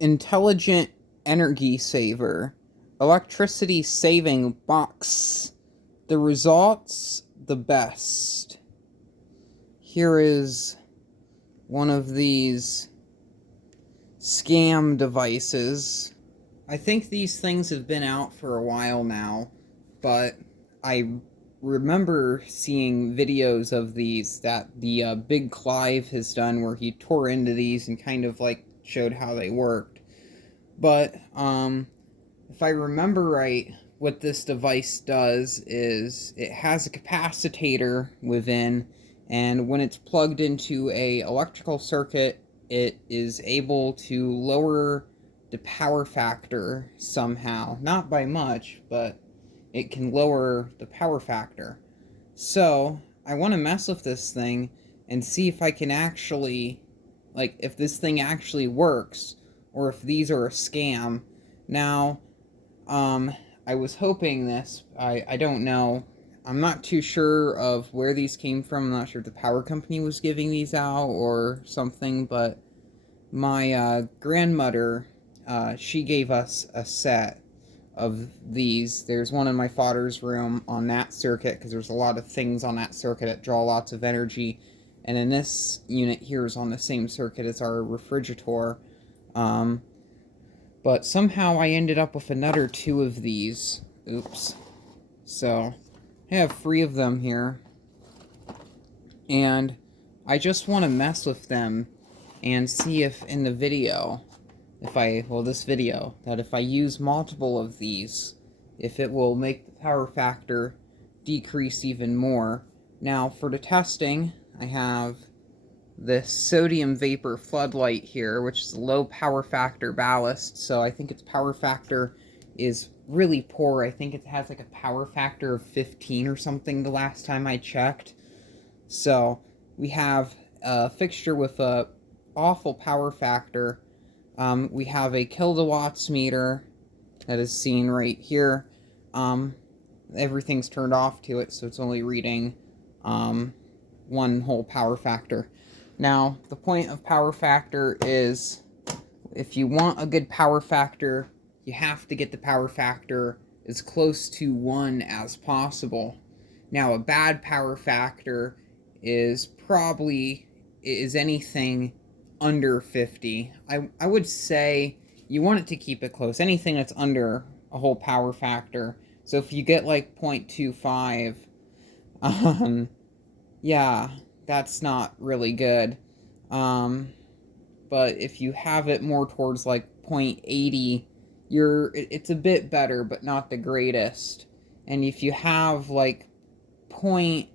Intelligent energy saver. Electricity saving box. The results, the best. Here is one of these scam devices. I think these things have been out for a while now, but I remember seeing videos of these that the Big Clive has done where he tore into these and kind of like showed how they worked. But if I remember right, what this device does is it has a capacitor within, and when it's plugged into a electrical circuit, it is able to lower the power factor somehow. Not by much, but it can lower the power factor. So I want to mess with this thing and see if I can actually, like, if this thing actually works, or if these are a scam. Now, I was hoping this. I don't know. I'm not too sure of where these came from. I'm not sure if the power company was giving these out or something, but my grandmother, she gave us a set of these. There's one in my father's room on that circuit, because there's a lot of things on that circuit that draw lots of energy. And in this unit here is on the same circuit as our refrigerator. But somehow I ended up with another 2 of these. Oops. So, I have 3 of them here. And I just want to mess with them and see if in the video, this video, that if I use multiple of these, if it will make the power factor decrease even more. Now, for the testing, I have this sodium vapor floodlight here, which is low power factor ballast, so I think its power factor is really poor. I think it has like a power factor of 15 or something the last time I checked. So we have a fixture with a awful power factor. We have a kilowatts meter that is seen right here. Everything's turned off to it, so it's only reading 1 whole power factor. Now, the point of power factor is, if you want a good power factor, you have to get the power factor as close to 1 as possible. Now, a bad power factor is anything under 50. I would say you want it to keep it close. Anything that's under a whole power factor. So if you get like 0.25, yeah, that's not really good. But if you have it more towards like 0.80, it's a bit better, but not the greatest. And if you have like 0.96,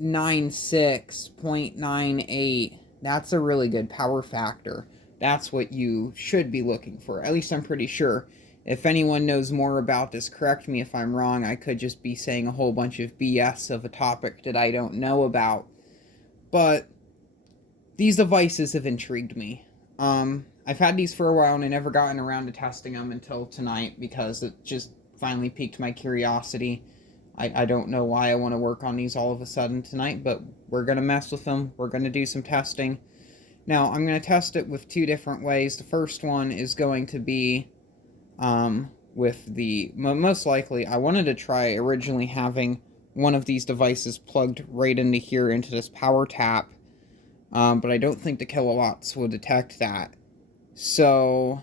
0.98, that's a really good power factor. That's what you should be looking for. At least I'm pretty sure. If anyone knows more about this, correct me if I'm wrong. I could just be saying a whole bunch of BS of a topic that I don't know about. But these devices have intrigued me. I've had these for a while and I never gotten around to testing them until tonight, because it just finally piqued my curiosity. I don't know why I want to work on these all of a sudden tonight, but we're going to mess with them. We're going to do some testing. Now, I'm going to test it with 2 different ways. The first one is going to be with the... Most likely, I wanted to try originally having one of these devices plugged right into here, into this power tap, but I don't think the kilowatts will detect that. So,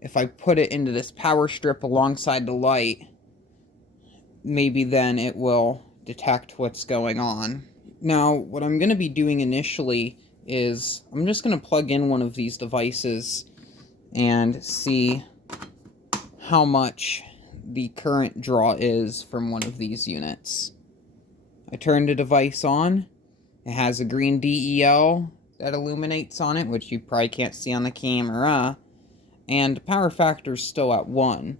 if I put it into this power strip alongside the light, maybe then it will detect what's going on. Now, what I'm going to be doing initially is I'm just going to plug in one of these devices and see how much the current draw is from one of these units. I turn the device on. It has a green DEL that illuminates on it, which you probably can't see on the camera, and the power factor is still at 1.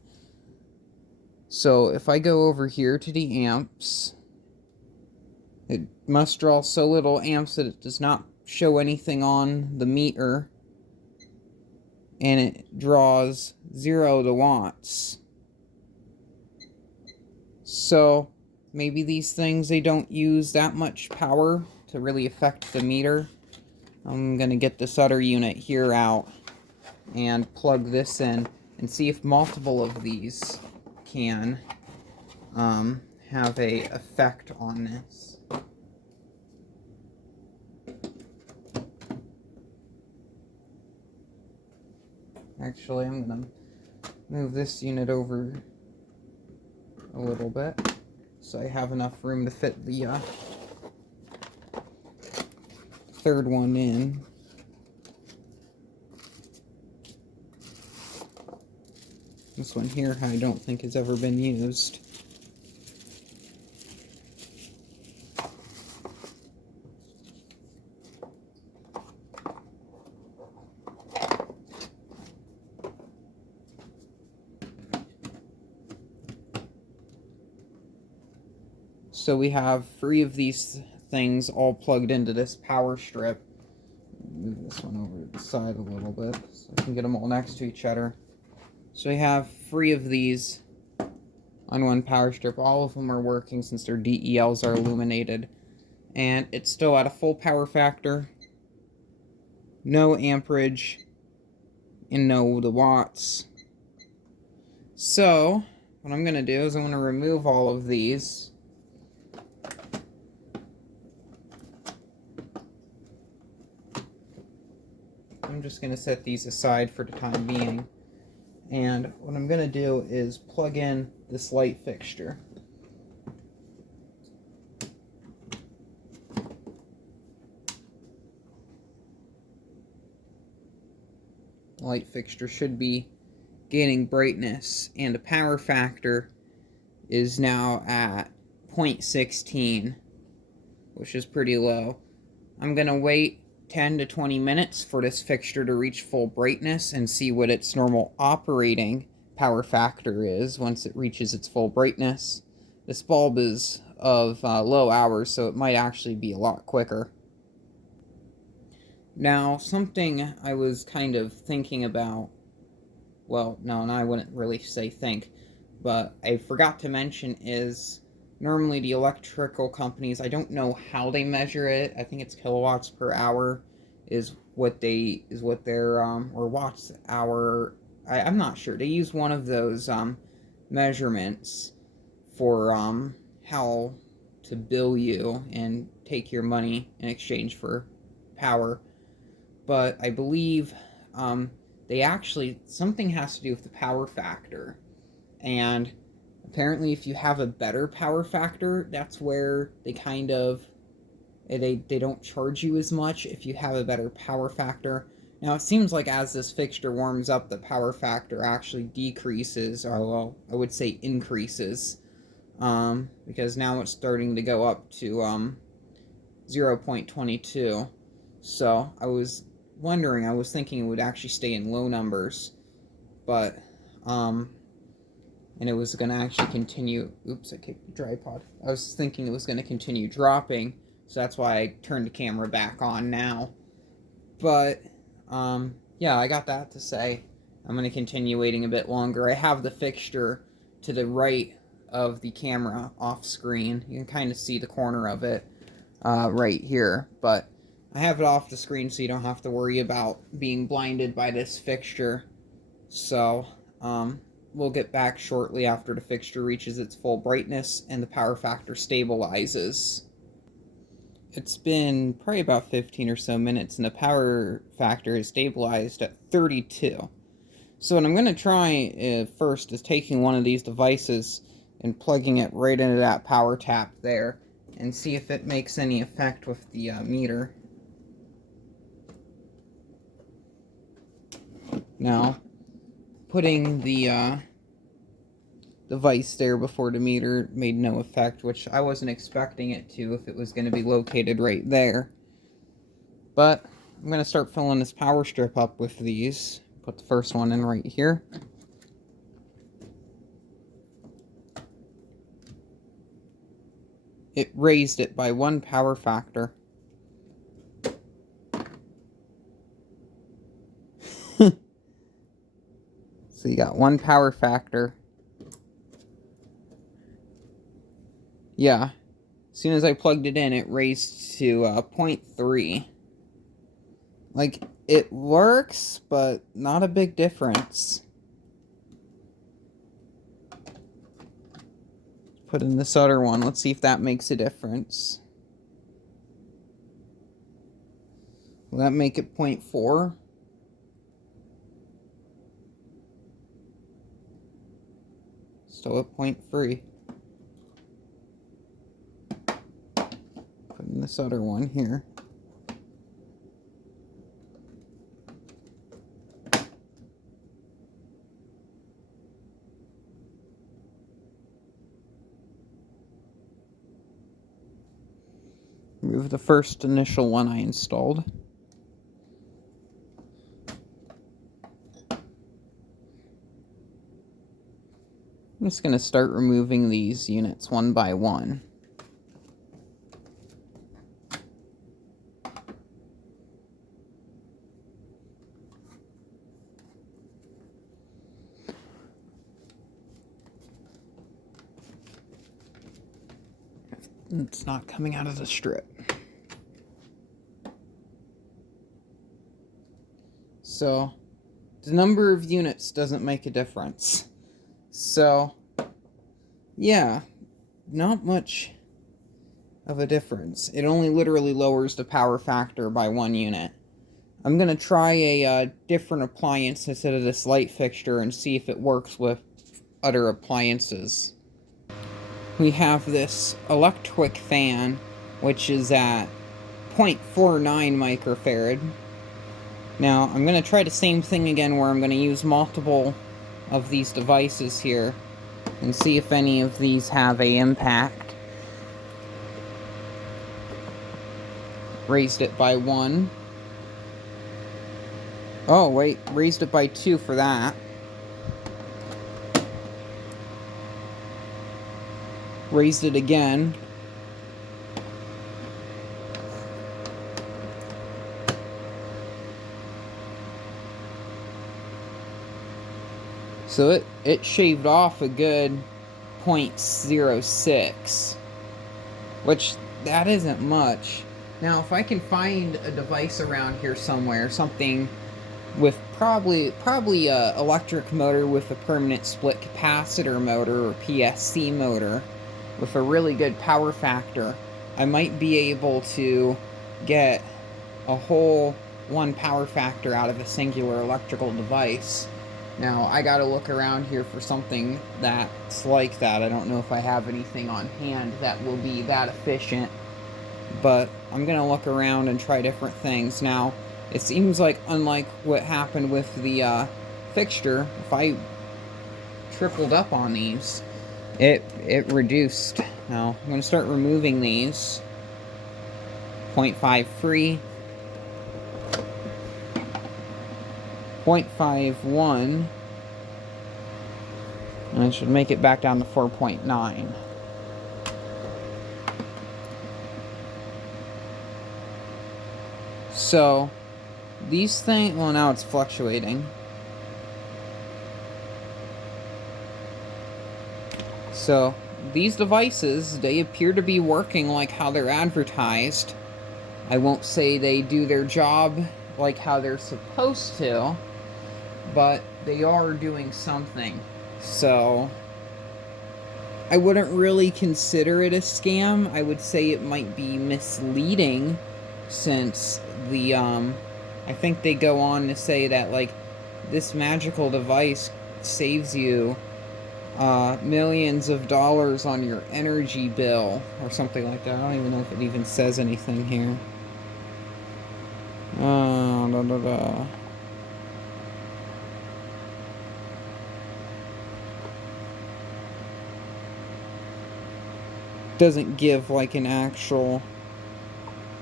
So if I go over here to the amps, it must draw so little amps that it does not show anything on the meter, and it draws 0 watts. So maybe these things, they don't use that much power to really affect the meter. I'm gonna get this other unit here out and plug this in and see if multiple of these can have a effect on this. Actually, I'm gonna move this unit over a little bit so I have enough room to fit the third one in. This one here I don't think has ever been used. So we have 3 of these things all plugged into this power strip. Move this one over to the side a little bit so I can get them all next to each other. So we have 3 of these on one power strip. All of them are working since their DELs are illuminated. And it's still at a full power factor. No amperage. And no the watts. So, what I'm going to do is I'm going to remove all of these. I'm just going to set these aside for the time being. And what I'm going to do is plug in this light fixture. The light fixture should be gaining brightness, and the power factor is now at 0.16, which is pretty low. I'm going to wait 10 to 20 minutes for this fixture to reach full brightness and see what its normal operating power factor is once it reaches its full brightness. This bulb is of low hours, so it might actually be a lot quicker. Now, something I was kind of thinking about, well, no, and I wouldn't really say think, but I forgot to mention is normally the electrical companies, I don't know how they measure it. I think it's kilowatts per hour is what their or watts hour. I'm not sure. They use one of those measurements for how to bill you and take your money in exchange for power. But I believe they actually, something has to do with the power factor. And apparently if you have a better power factor, that's where they kind of, they don't charge you as much if you have a better power factor. Now it seems like as this fixture warms up, the power factor actually decreases, or well, I would say increases, because now it's starting to go up to 0.22. So I was wondering, I was thinking it would actually stay in low numbers, but and it was going to actually continue, oops, I kicked the tripod. I was thinking it was going to continue dropping, so that's why I turned the camera back on now. But yeah, I got that to say. I'm going to continue waiting a bit longer. I have the fixture to the right of the camera off screen. You can kind of see the corner of it right here, but I have it off the screen so you don't have to worry about being blinded by this fixture. So, we'll get back shortly after the fixture reaches its full brightness and the power factor stabilizes. It's been probably about 15 or so minutes and the power factor is stabilized at 32. So what I'm going to try first is taking one of these devices and plugging it right into that power tap there and see if it makes any effect with the meter. Now, putting the device there before the meter made no effect, which I wasn't expecting it to if it was going to be located right there. But I'm going to start filling this power strip up with these. Put the first one in right here. It raised it by 1 power factor. So you got 1 power factor. Yeah. As soon as I plugged it in, it raised to 0.3. Like, It works, but not a big difference. Put in this other one. Let's see if that makes a difference. Will that make it 0.4? Still at 0.3. Put in this other one here. Remove the first initial one I installed. I'm just going to start removing these units one by one. It's not coming out of the strip. So, the number of units doesn't make a difference. So, yeah, not much of a difference. It only literally lowers the power factor by 1 unit. I'm going to try a different appliance instead of this light fixture and see if it works with other appliances. We have this electric fan, which is at 0.49 microfarad. Now, I'm going to try the same thing again where I'm going to use multiple of these devices here and see if any of these have an impact. Raised it by 1. Oh, wait, raised it by 2 for that. Raised it again. So it shaved off a good 0.06, which that isn't much. Now, if I can find a device around here somewhere, something with probably a electric motor with a permanent split capacitor motor or PSC motor with a really good power factor, I might be able to get a whole 1 power factor out of a singular electrical device. Now, I gotta look around here for something that's like that. I don't know if I have anything on hand that will be that efficient, but I'm gonna look around and try different things. Now, it seems like, unlike what happened with the fixture, if I tripled up on these, it reduced. Now, I'm gonna start removing these. 0.5 free. 0.51, and I should make it back down to 4.9. So, these things, well, now it's fluctuating. So, these devices, they appear to be working like how they're advertised. I won't say they do their job like how they're supposed to, but they are doing something. So, I wouldn't really consider it a scam. I would say it might be misleading, since the, I think they go on to say that, like, this magical device saves you millions of dollars on your energy bill, or something like that. I don't even know if it even says anything here. Doesn't give like an actual,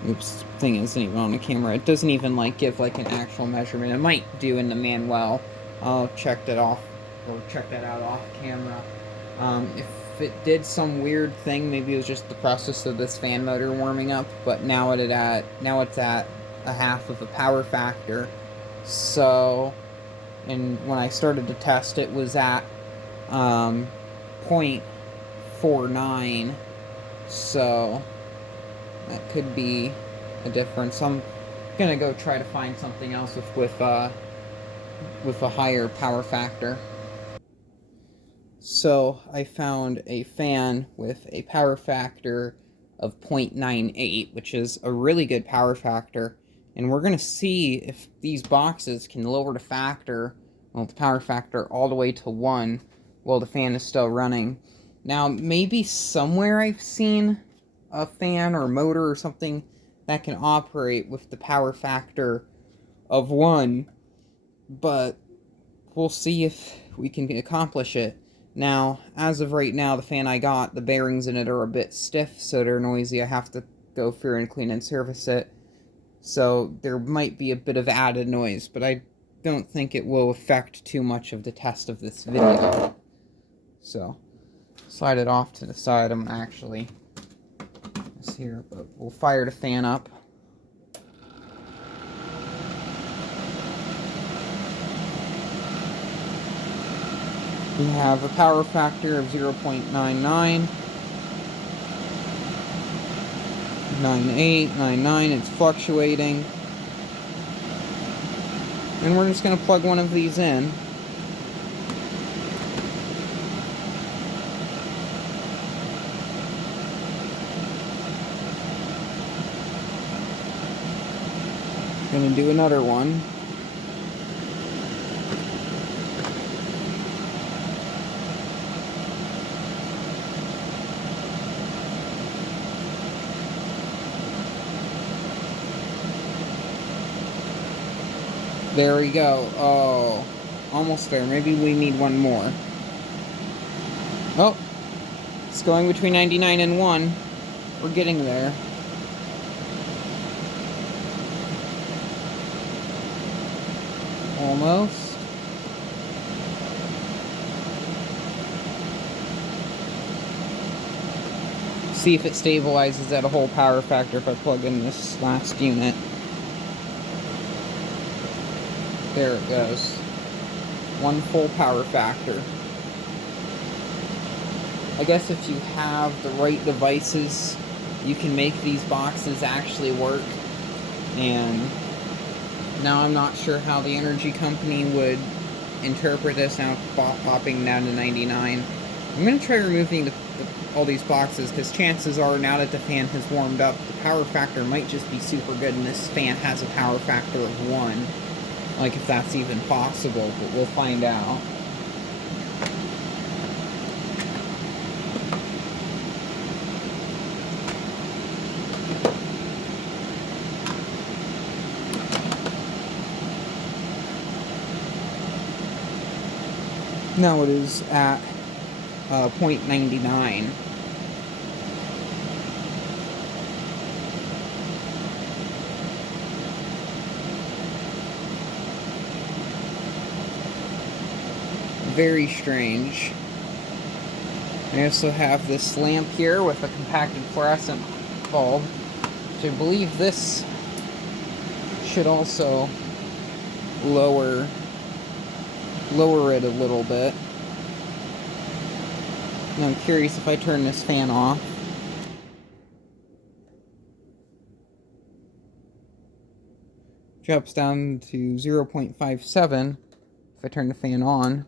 oops, thing isn't even on the camera. It doesn't even like give like an actual measurement. It might do in the manual. I'll check that off, or check that out off camera. If it did some weird thing, maybe it was just the process of this fan motor warming up, but now it's at a half of a power factor. So, and when I started to test, it was at 0.49. So that could be a difference. I'm gonna go try to find something else with a higher power factor. So I found a fan with a power factor of 0.98, which is a really good power factor. And we're going to see if these boxes can lower the factor, well, the power factor all the way to 1 while the fan is still running. Now, maybe somewhere I've seen a fan or motor or something that can operate with the power factor of 1, but we'll see if we can accomplish it. Now, as of right now, the fan I got, the bearings in it are a bit stiff, so they're noisy. I have to go through and clean and service it. So there might be a bit of added noise, but I don't think it will affect too much of the test of this video. So, slide it off to the side. I'm actually this here, but we'll fire the fan up. We have a power factor of 0.99. 98, 99, it's fluctuating. And we're just going to plug one of these in. Going to do another one. There we go. Oh, almost there. Maybe we need one more. Oh, it's going between 99 and 1. We're getting there. Almost. See if it stabilizes at a whole power factor if I plug in this last unit. There it goes. 1 full power factor. I guess if you have the right devices, you can make these boxes actually work. And now I'm not sure how the energy company would interpret this now popping down to 99. I'm going to try removing all these boxes, because chances are now that the fan has warmed up, the power factor might just be super good and this fan has a power factor of 1. Like, if that's even possible, but we'll find out. Now it is at 0.99. Very strange. I also have this lamp here with a compacted fluorescent bulb, which I believe this should also lower it a little bit. And I'm curious if I turn this fan off. Drops down to 0.57 if I turn the fan on.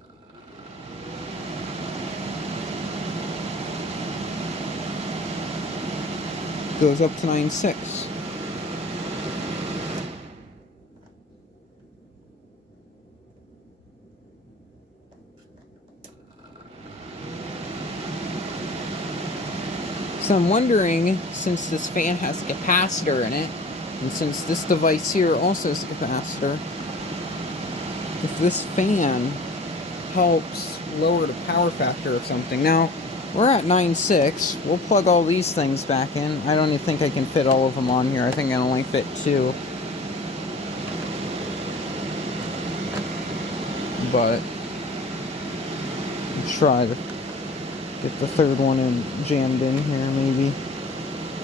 Goes up to 9.6. So I'm wondering, since this fan has a capacitor in it, and since this device here also has a capacitor, if this fan helps lower the power factor of something. Now, we're at 9.6. We'll plug all these things back in. I don't even think I can fit all of them on here. I think I can only fit 2. But I'll try to get the third one jammed in here, maybe.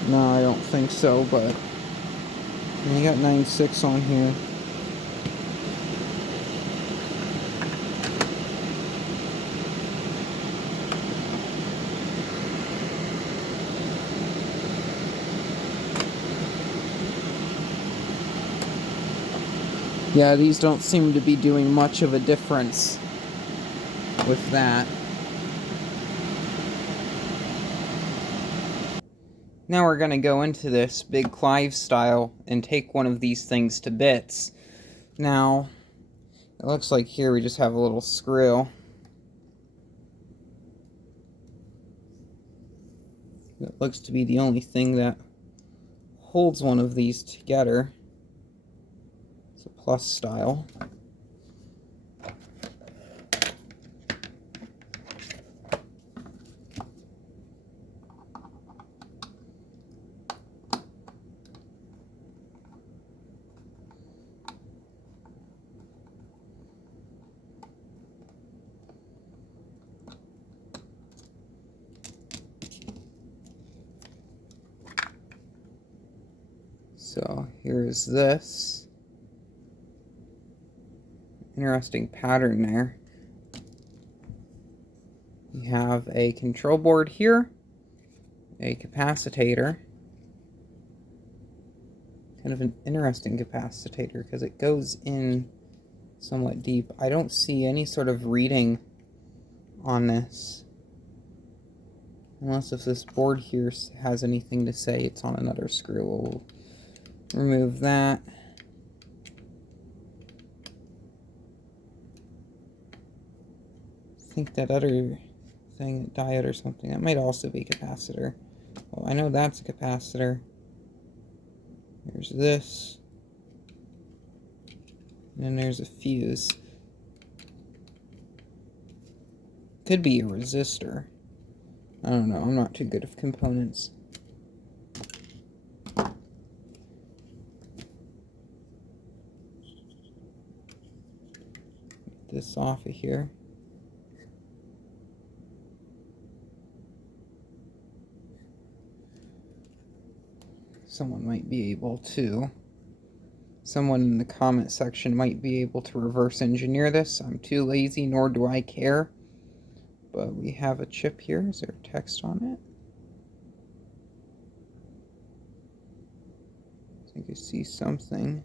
No, I don't think so, but I got 9.6 on here. Yeah, these don't seem to be doing much of a difference with that. Now we're going to go into this Big Clive style and take one of these things to bits. Now, it looks like here we just have a little screw. It looks to be the only thing that holds one of these together. It's a plus style. So here's this. Interesting pattern there. We have a control board here, a capacitor. Kind of an interesting capacitor because it goes in somewhat deep. I don't see any sort of reading on this. Unless if this board here has anything to say, it's on another screw. We'll remove that. I think that other thing, diode or something, that might also be capacitor. Well, I know that's a capacitor. There's this. And then there's a fuse. Could be a resistor. I don't know, I'm not too good with components. Get this off of here. Someone in the comment section might be able to reverse engineer this. I'm too lazy, nor do I care. But we have a chip here. Is there text on it? I think I see something.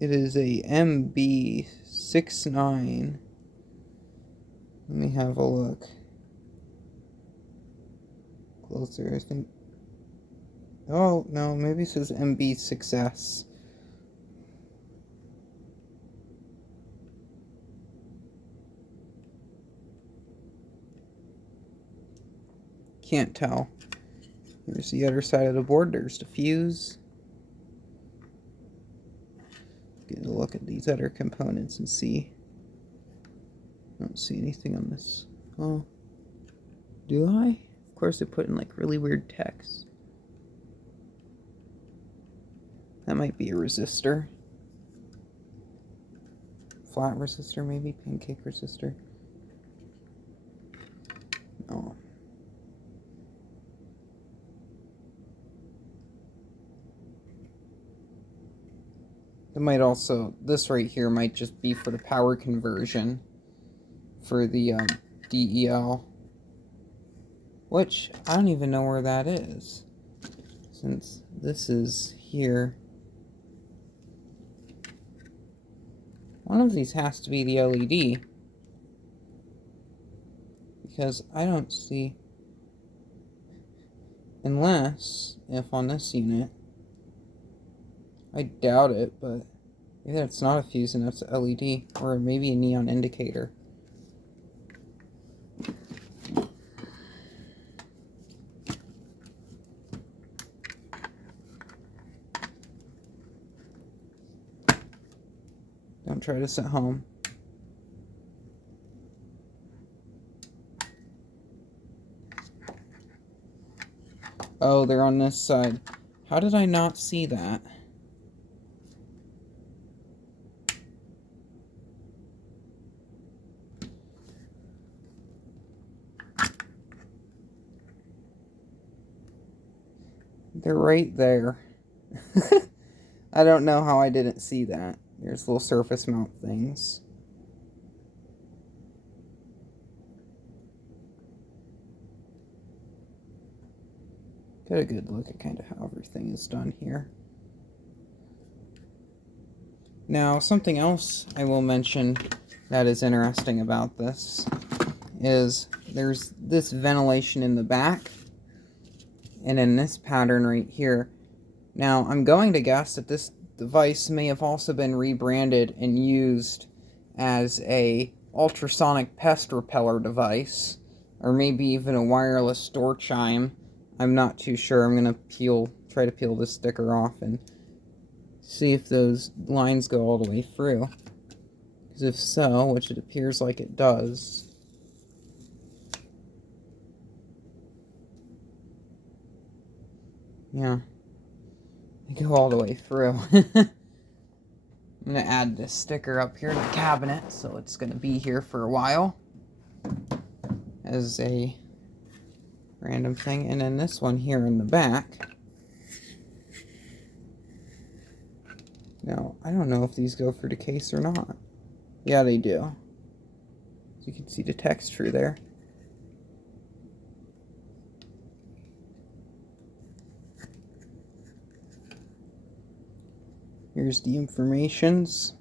It is a MB69. Let me have a look. Closer, I think. Oh, no, maybe it says MB6S. Can't tell. Here's the other side of the board. There's the fuse. Get a look at these other components and see. I don't see anything on this. Oh, do I? Of course, they put in like really weird text. That might be a resistor. Flat resistor, maybe? Pancake resistor. No. It might also, this right here might just be for the power conversion for the DEL. Which, I don't even know where that is. Since this is here. One of these has to be the LED. Because I don't see... Unless, if on this unit... I doubt it, but... Maybe that's not a fuse and that's an LED. Or maybe a neon indicator. Don't try this at home. Oh, they're on this side. How did I not see that? They're right there. I don't know how I didn't see that. There's little surface mount things. get a good look at kind of how everything is done here. Now, something else I will mention that is interesting about this is there's this ventilation in the back and in this pattern right here. Now, I'm going to guess that this device may have also been rebranded and used as a ultrasonic pest repeller device, or maybe even a wireless door chime. I'm not too sure. I'm going to try to peel this sticker off and see if those lines go all the way through. Because if so, which it appears like it does, yeah, they go all the way through. I'm going to add this sticker up here in the cabinet, so it's going to be here for a while as a random thing. And then this one here in the back. Now, I don't know if these go through the case or not. Yeah, they do. You can see the text through there. Here's the informations.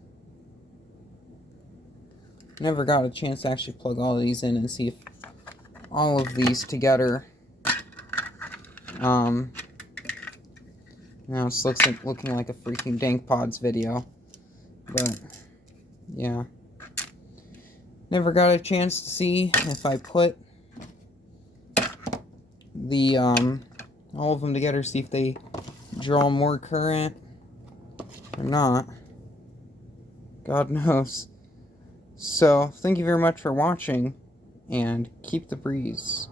Never got a chance to actually plug all of these in and see if all of these together. Now it's looking like a freaking Dank Pods video, but yeah. Never got a chance to see if I put the all of them together, see if they draw more current or not. God knows. So, thank you very much for watching, and keep the breeze.